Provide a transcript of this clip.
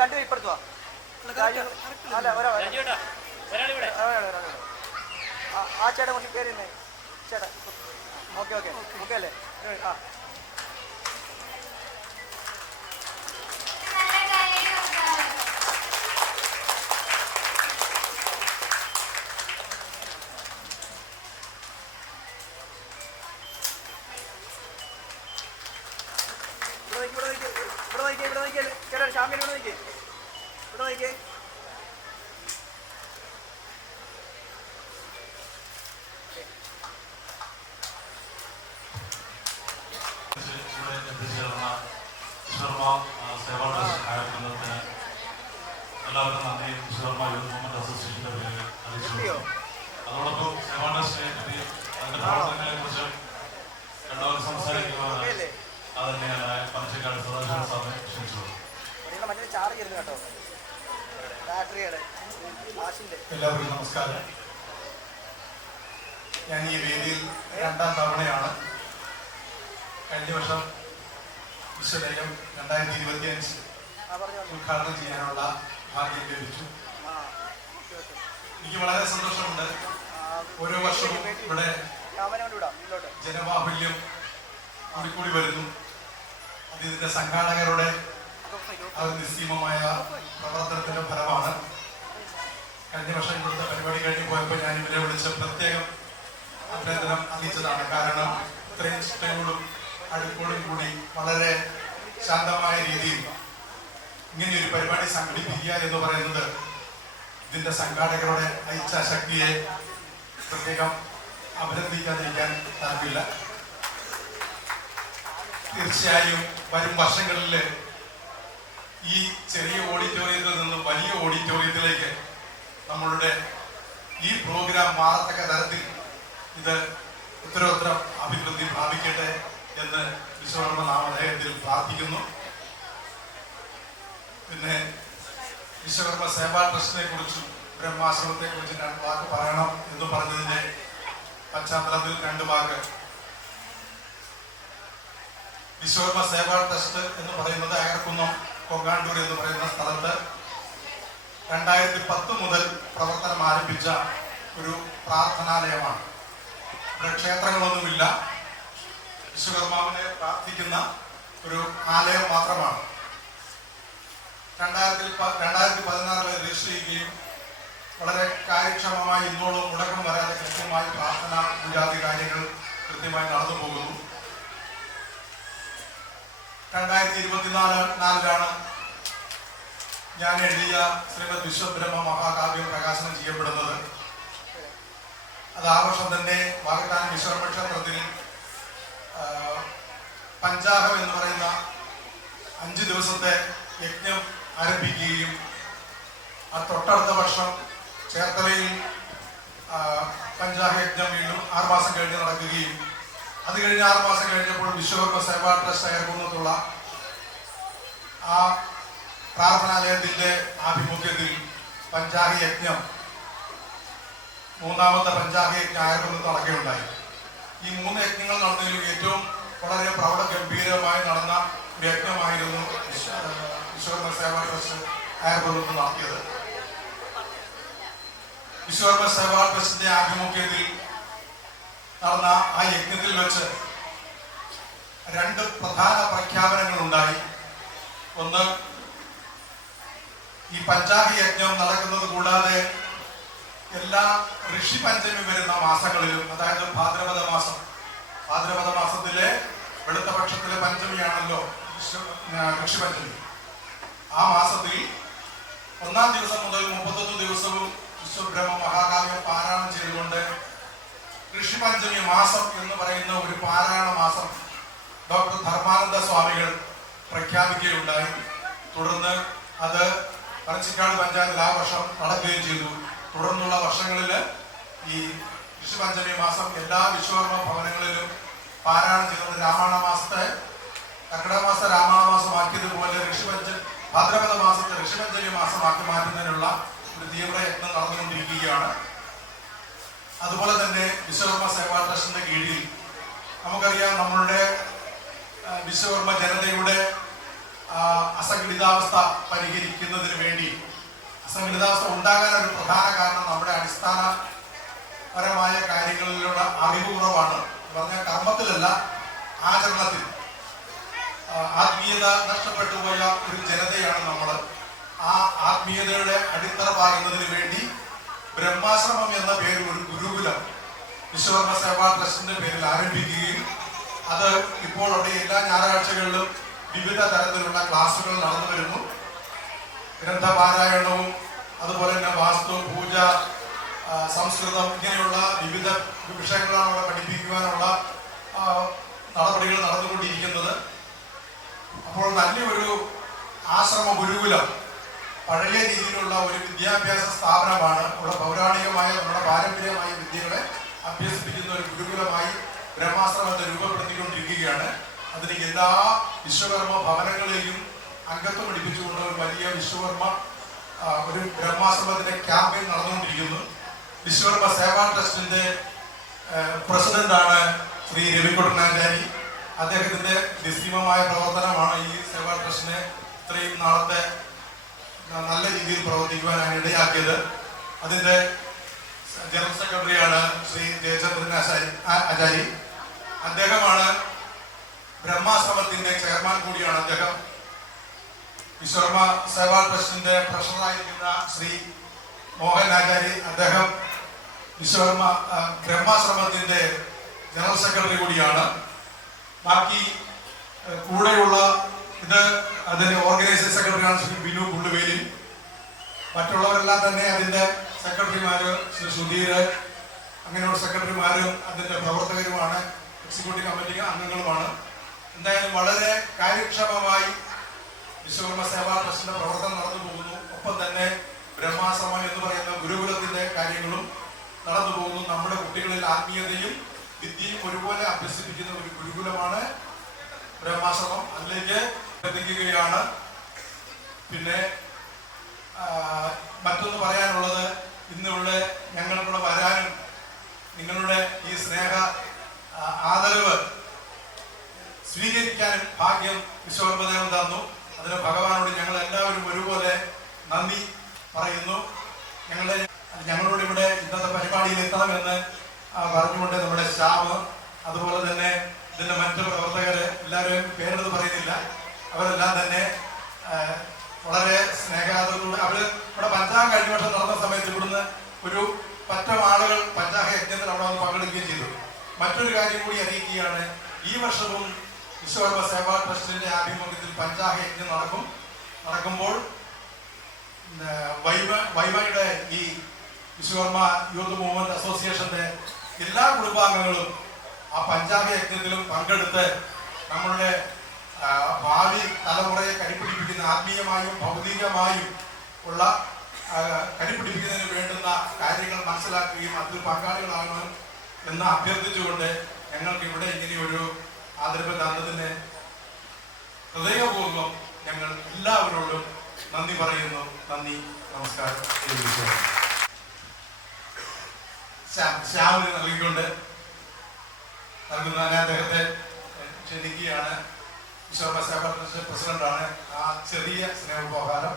രണ്ട് ഇപ്പുറത്തുവാ അല്ല ആ ചേട്ടൻ കുറച്ച് പേര് തന്നെ ചേട്ടാ. ഓക്കെ ഓക്കെ ഓക്കെ അല്ലേ? ആ എല്ലാവർക്കും നന്ദി. വിശ്വകർമ്മ യൂത്ത് മൂവ്മെന്റ് അസോസിയേഷന്റെ പേരിൽ അറിയിച്ചു. അതോടൊപ്പം സേവാ ട്രസ്റ്റിനെ പറ്റി അതിന്റെ പ്രവർത്തനങ്ങളെ കുറിച്ച് രണ്ടാമത് സംസാരിക്കുവാൻ അതിനെ പഞ്ചക്കാട് സദാശിവ സാറിനെ ക്ഷണിച്ചു. എല്ലാവർക്കും നമസ്കാരം. ഞാൻ ഈ വേദിയിൽ രണ്ടാം തവണയാണ്. കഴിഞ്ഞ വർഷം വിശ്വലയം 2025 ഉദ്ഘാടനം ചെയ്യാനുള്ള ഭാഗ്യം ലഭിച്ചു. എനിക്ക് വളരെ സന്തോഷമുണ്ട്. ഓരോ വർഷവും ഇവിടെ ജനബാഹുല്യം കൂടിക്കൂടി വരുന്നു. അത് ഇതിന്റെ സംഘാടകരുടെ നിസ്സീമമായ പ്രവർത്തനത്തിന്റെ ഫലമാണ്. കഴിഞ്ഞ വർഷം ഇവിടുത്തെ പരിപാടി കഴിഞ്ഞ് പോയപ്പോൾ ഞാൻ ഇവരെ വിളിച്ച് പ്രത്യേകം അഭിനന്ദനം അറിയിച്ചതാണ്. കാരണം ഇത്രയും ചിട്ടയോടും അടുപ്പോടും കൂടി വളരെ ശാന്തമായ രീതിയിൽ ഇങ്ങനെയൊരു പരിപാടി സംഘടിപ്പിക്കുക എന്ന് പറയുന്നത് ഇതിന്റെ സംഘാടകരുടെ ഇച്ഛാശക്തിയെ പ്രത്യേകം അഭിനന്ദിക്കാതിരിക്കാൻ സാധിക്കില്ല. തീർച്ചയായും വരും വർഷങ്ങളിൽ ഈ ചെറിയ ഓഡിറ്റോറിയത്തിൽ നിന്ന് വലിയ ഓഡിറ്റോറിയത്തിലേക്ക് നമ്മളുടെ ഈ പ്രോഗ്രാം മാറത്തക്ക തരത്തിൽ ഇത് ഉത്തരോത്തരം അഭിവൃദ്ധി പ്രാപിക്കട്ടെ എന്ന് വിശ്വകർമ്മ നാമധേയത്തിൽ പ്രാർത്ഥിക്കുന്നു. പിന്നെ വിശ്വകർമ്മ സേവാ ട്രസ്റ്റിനെ കുറിച്ചും ബ്രഹ്മാശ്രമത്തെ കുറിച്ചും 2 വാക്ക് പറയണം എന്ന് പറഞ്ഞതിന്റെ പശ്ചാത്തലത്തിൽ 2 വാക്ക്. വിശ്വകർമ്മ സേവാ ട്രസ്റ്റ് എന്ന് പറയുന്നത് അയർക്കുന്നം കൊങ്ങാണ്ടൂർ എന്ന് പറയുന്ന സ്ഥലത്ത് 2010 മുതൽ പ്രവർത്തനം ആരംഭിച്ച ഒരു പ്രാർത്ഥനാലയമാണ്. ഇവിടെ ക്ഷേത്രങ്ങളൊന്നുമില്ല. വിശ്വകർമാവിനെ പ്രാർത്ഥിക്കുന്ന ഒരു ആലയം മാത്രമാണ്. 2016 രജിസ്റ്റർ ചെയ്യുകയും വളരെ കാര്യക്ഷമമായി ഇന്നോളം മുടക്കം വരാതെ കൃത്യമായി പ്രാർത്ഥന പൂജാതി കാര്യങ്ങൾ കൃത്യമായി നടന്നു പോകുന്നു. 2024 ഞാൻ എഴുതിയ ശ്രീമദ് വിശ്വബ്രഹ്മ മഹാകാവ്യം പ്രകാശനം ചെയ്യപ്പെടുന്നത്. അത് ആ വർഷം തന്നെ വാകത്താനം വിശ്വകർമ്മ ക്ഷേത്രത്തിൽ പഞ്ചാഹം എന്ന് പറയുന്ന 5 ദിവസത്തെ യജ്ഞം ആരംഭിക്കുകയും തൊട്ടടുത്ത വർഷം ചേർത്തലയിൽ പഞ്ചാഹ യജ്ഞം വീണ്ടും 6 മാസം കഴിഞ്ഞ് നടക്കുകയും അത് കഴിഞ്ഞ് 6 മാസം കഴിഞ്ഞപ്പോൾ വിശ്വകർമ്മ സേവാ ട്രസ്റ്റ് അയർക്കുന്നതുള്ള ആ പ്രാർത്ഥനാലയത്തിന്റെ ആഭിമുഖ്യത്തിൽ പഞ്ചാഹ യജ്ഞം 3ാമത്തെ പഞ്ചാഹ യജ്ഞം അയർക്കുന്നത് നടക്കുകയുണ്ടായി. ഈ 3 യജ്ഞങ്ങൾ നടന്നതിലും ഏറ്റവും വളരെ പ്രൗഢ ഗംഭീരമായി നടന്ന ഒരു യജ്ഞമായിരുന്നു വിശ്വകർമ്മ സേവാ ട്രസ്റ്റ് അയർക്കുന്നത് നടത്തിയത്. വിശ്വകർമ്മ സേവാ ട്രസ്റ്റിന്റെ ആഭിമുഖ്യത്തിൽ നടന്ന ആ യജ്ഞത്തിൽ വെച്ച് 2 പ്രധാന പ്രഖ്യാപനങ്ങൾ ഉണ്ടായി. ഒന്ന്, ഈ പഞ്ചാഹ യജ്ഞം നടക്കുന്നത് കൂടാതെ എല്ലാ ഋഷി പഞ്ചമി വരുന്ന മാസങ്ങളിലും, അതായത് ഭാദ്രപദ മാസത്തിലെ വെളുത്ത പക്ഷത്തിലെ പഞ്ചമിയാണല്ലോ ഋഷി പഞ്ചമി. ആ മാസത്തിൽ 1ാം ദിവസം മുതൽ 31 ദിവസവും വിശ്വബ്രഹ്മ മഹാകാവ്യം പാരായണം ചെയ്തുകൊണ്ട് ഋഷി പഞ്ചമി മാസം എന്ന് പറയുന്ന ഒരു പാരായണ മാസം ഡോക്ടർ ധർമാനന്ദ സ്വാമികൾ പ്രഖ്യാപിക്കുകയുണ്ടായി. തുടർന്ന് അത് പറച്ചിക്കാട് പഞ്ചായത്തിൽ ആ വർഷം നടക്കുകയും ചെയ്തു. തുടർന്നുള്ള വർഷങ്ങളിൽ ഈ ഋഷിപഞ്ചമി മാസം എല്ലാ വിശ്വകർമ്മ ഭവനങ്ങളിലും പാരായണം ചെയ്തുകൊണ്ട് രാമായണ മാസത്തെ കർക്കിടക മാസത്തെ രാമായണ മാസമാക്കിയതുപോലെ ഭാദ്രപദ മാസത്തെ ഋഷിപഞ്ചമി മാസമാക്കി മാറ്റുന്നതിനുള്ള ഒരു തീവ്ര യത്നം നടന്നുകൊണ്ടിരിക്കുകയാണ്. അതുപോലെ തന്നെ വിശ്വകർമ്മ സേവാ ട്രസ്റ്റിന്റെ കീഴിൽ നമുക്കറിയാം, നമ്മളുടെ വിശ്വകർമ്മ ജനതയുടെ അസംഘടിതാവസ്ഥ പരിഹരിക്കുന്നതിന് വേണ്ടി, അസംഘടിതാവസ്ഥ ഉണ്ടാകാൻ ഒരു പ്രധാന കാരണം നമ്മുടെ അടിസ്ഥാനപരമായ കാര്യങ്ങളിലുള്ള അറിവ് കുറവാണ്. പറഞ്ഞാൽ കർമ്മത്തിലല്ല, ആചരണത്തിൽ. ആത്മീയത നഷ്ടപ്പെട്ടു പോയ ഒരു ജനതയാണ് നമ്മൾ. ആ ആത്മീയതയുടെ അടിത്തറ പാകുന്നതിന് വേണ്ടി ബ്രഹ്മാശ്രമം എന്ന പേരിൽ ഒരു ഗുരുകുലം വിശ്വകർമ്മ സേവാ ട്രസ്റ്റിന്റെ പേരിൽ ആരംഭിക്കുകയും അത് ഇപ്പോൾ അവിടെ എല്ലാ ഞായറാഴ്ചകളിലും വിവിധ തരത്തിലുള്ള ക്ലാസുകൾ നടന്നു വരുന്നു. ഗ്രന്ഥപാരായണവും അതുപോലെ തന്നെ വാസ്തു, പൂജ, സംസ്കൃതം ഇങ്ങനെയുള്ള വിവിധ വിഷയങ്ങളാണ് അവിടെ പഠിപ്പിക്കുവാനുള്ള നടപടികൾ നടന്നുകൊണ്ടിരിക്കുന്നത്. അപ്പോൾ നല്ലൊരു ആശ്രമ ഗുരുകുലം, പഴയ രീതിയിലുള്ള ഒരു വിദ്യാഭ്യാസ സ്ഥാപനമാണ്. അവിടെ പൗരാണികമായ നമ്മുടെ പാരമ്പര്യമായ വിദ്യകളെ അഭ്യസിപ്പിക്കുന്ന ഒരു ഗുരുകുലമായി ബ്രഹ്മാശ്രമത്തെ രൂപപ്പെടുത്തിക്കൊണ്ടിരിക്കുകയാണ്. അതിന് എല്ലാ വിശ്വകർമ്മ ഭവനങ്ങളെയും അംഗത്വം പഠിപ്പിച്ചുകൊണ്ട് ഒരു വലിയ വിശ്വകർമ്മ ഒരു ബ്രഹ്മാശ്രമത്തിന്റെ ക്യാമ്പയിൻ നടന്നുകൊണ്ടിരിക്കുന്നു. വിശ്വകർമ്മ സേവാ ട്രസ്റ്റിന്റെ പ്രസിഡന്റാണ് ശ്രീ രവികുട്ടനാചാരി. അദ്ദേഹത്തിന്റെ നിസ്സീമമായ പ്രവർത്തനമാണ് ഈ സേവാ ട്രസ്റ്റിനെ ഇത്രയും നാളത്തെ നല്ല രീതിയിൽ പ്രവർത്തിക്കുവാനാണ് ഇടയാക്കിയത്. അതിന്റെ ജനറൽ സെക്രട്ടറിയാണ് ശ്രീ ജയചന്ദ്രൻ ആചാരി. അദ്ദേഹമാണ് ബ്രഹ്മാശ്രമത്തിന്റെ ചെയർമാൻ കൂടിയാണ് അദ്ദേഹം. വിശ്വകർമ്മ സേവാ ട്രസ്റ്റിന്റെ ട്രഷററായിരിക്കുന്ന ശ്രീ മോഹൻ ആചാരി, അദ്ദേഹം വിശ്വകർമ്മ ബ്രഹ്മാശ്രമത്തിന്റെ ജനറൽ സെക്രട്ടറി കൂടിയാണ്. ബാക്കി കൂടെയുള്ള അതിന്റെ ഓർഗനൈസിംഗ് സെക്രട്ടറിയാണ് ശ്രീ ബിനു പുള്ളുവേലി. മറ്റുള്ളവരെല്ലാം തന്നെ അതിന്റെ സെക്രട്ടറിമാര്, ശ്രീ സുധീർ, അങ്ങനെയുള്ള സെക്രട്ടറിമാരും അതിന്റെ പ്രവർത്തകരുമാണ്, എക്സിക്യൂട്ടീവ് കമ്മിറ്റി അംഗങ്ങളുമാണ്. എന്തായാലും വളരെ കാര്യക്ഷമമായി വിശ്വകർമ്മ സേവാ ട്രസ്റ്റിന്റെ പ്രവർത്തനം നടന്നു പോകുന്നു. ഒപ്പം തന്നെ ബ്രഹ്മാശ്രമം എന്ന് പറയുന്ന ഗുരുകുലത്തിന്റെ കാര്യങ്ങളും നടന്നു പോകുന്നു. നമ്മുടെ കുട്ടികളിൽ ആത്മീയതയും വിദ്യയും ഒരുപോലെ അഭ്യസിപ്പിക്കുന്ന ഒരു ഗുരുകുലമാണ് ബ്രഹ്മാശ്രമം. അതിലേക്ക് എത്തിക്കുകയാണ്. പിന്നെ മറ്റൊന്ന് പറയാനുള്ളത്, ഇന്നിവിടെ ഞങ്ങൾക്കൂടെ വരാനും നിങ്ങളുടെ ഈ സ്നേഹ ആദരവ് സ്വീകരിക്കാനും ഭാഗ്യം വിശ്വകർമ്മദേവൻ തന്നു. അതിന് ഭഗവാനോട് ഞങ്ങൾ എല്ലാവരും ഒരുപോലെ നന്ദി പറയുന്നു. ഞങ്ങളോട് ഇവിടെ ഇന്നത്തെ പരിപാടിയിൽ എത്തണമെന്ന് പറഞ്ഞുകൊണ്ട് നമ്മുടെ ശ്യാമ്, അതുപോലെ തന്നെ ഇതിന്റെ മറ്റു പ്രവർത്തകര്, എല്ലാവരും പേരെടുത്ത് പറയുന്നില്ല, അവരെല്ലാം തന്നെ വളരെ സ്നേഹാദരത്തോടെ അവര് ഇവിടെ പഞ്ചാഹ കഴിഞ്ഞ വർഷം നടന്ന സമയത്ത് ഇവിടുന്ന് ഒരു പറ്റം ആളുകൾ പഞ്ചാഹ യജ്ഞത്തിൽ അവിടെ വന്ന് പങ്കെടുക്കുകയും ചെയ്തു. മറ്റൊരു കാര്യം കൂടി അറിയിക്കുകയാണ്, ഈ വർഷവും വിശ്വകർമ്മ സേവാ ട്രസ്റ്റിന്റെ ആഭിമുഖ്യത്തിൽ പഞ്ചാഹ യജ്ഞം നടക്കുമ്പോൾ വൈമയുടെ ഈ വിശ്വകർമ്മ യൂത്ത് മൂവ്മെന്റ് അസോസിയേഷന്റെ എല്ലാ കുടുംബാംഗങ്ങളും ആ പഞ്ചാഹ യജ്ഞത്തിലും പങ്കെടുത്ത് നമ്മളുടെ ഭാവി തലമുറയെ കൈപിടിപ്പിക്കുന്ന ആത്മീയമായും ഭൗതികമായും ഉള്ള കൈപിടിപ്പിക്കുന്നതിന് വേണ്ടുന്ന കാര്യങ്ങൾ മനസ്സിലാക്കുകയും അതിൽ പങ്കാളികളാകണം എന്ന് അഭ്യർത്ഥിച്ചുകൊണ്ട് ഞങ്ങൾക്ക് ഇവിടെ ഇങ്ങനെയൊരു ആദരവ് തന്നതിന് ഹൃദയപൂർവ്വം ഞങ്ങൾ എല്ലാവരോടും നന്ദി പറയുന്നു. നന്ദി, നമസ്കാരം. ശ്യാമിന് നൽകിക്കൊണ്ട് നൽകുന്ന അദ്ദേഹത്തെ ക്ഷണിക്കുകയാണ്. വിശ്വകർമ്മ സേവാ ട്രസ്റ്റ് പ്രസിഡന്റാണ്. ആ ചെറിയ സ്നേഹോപഹാരം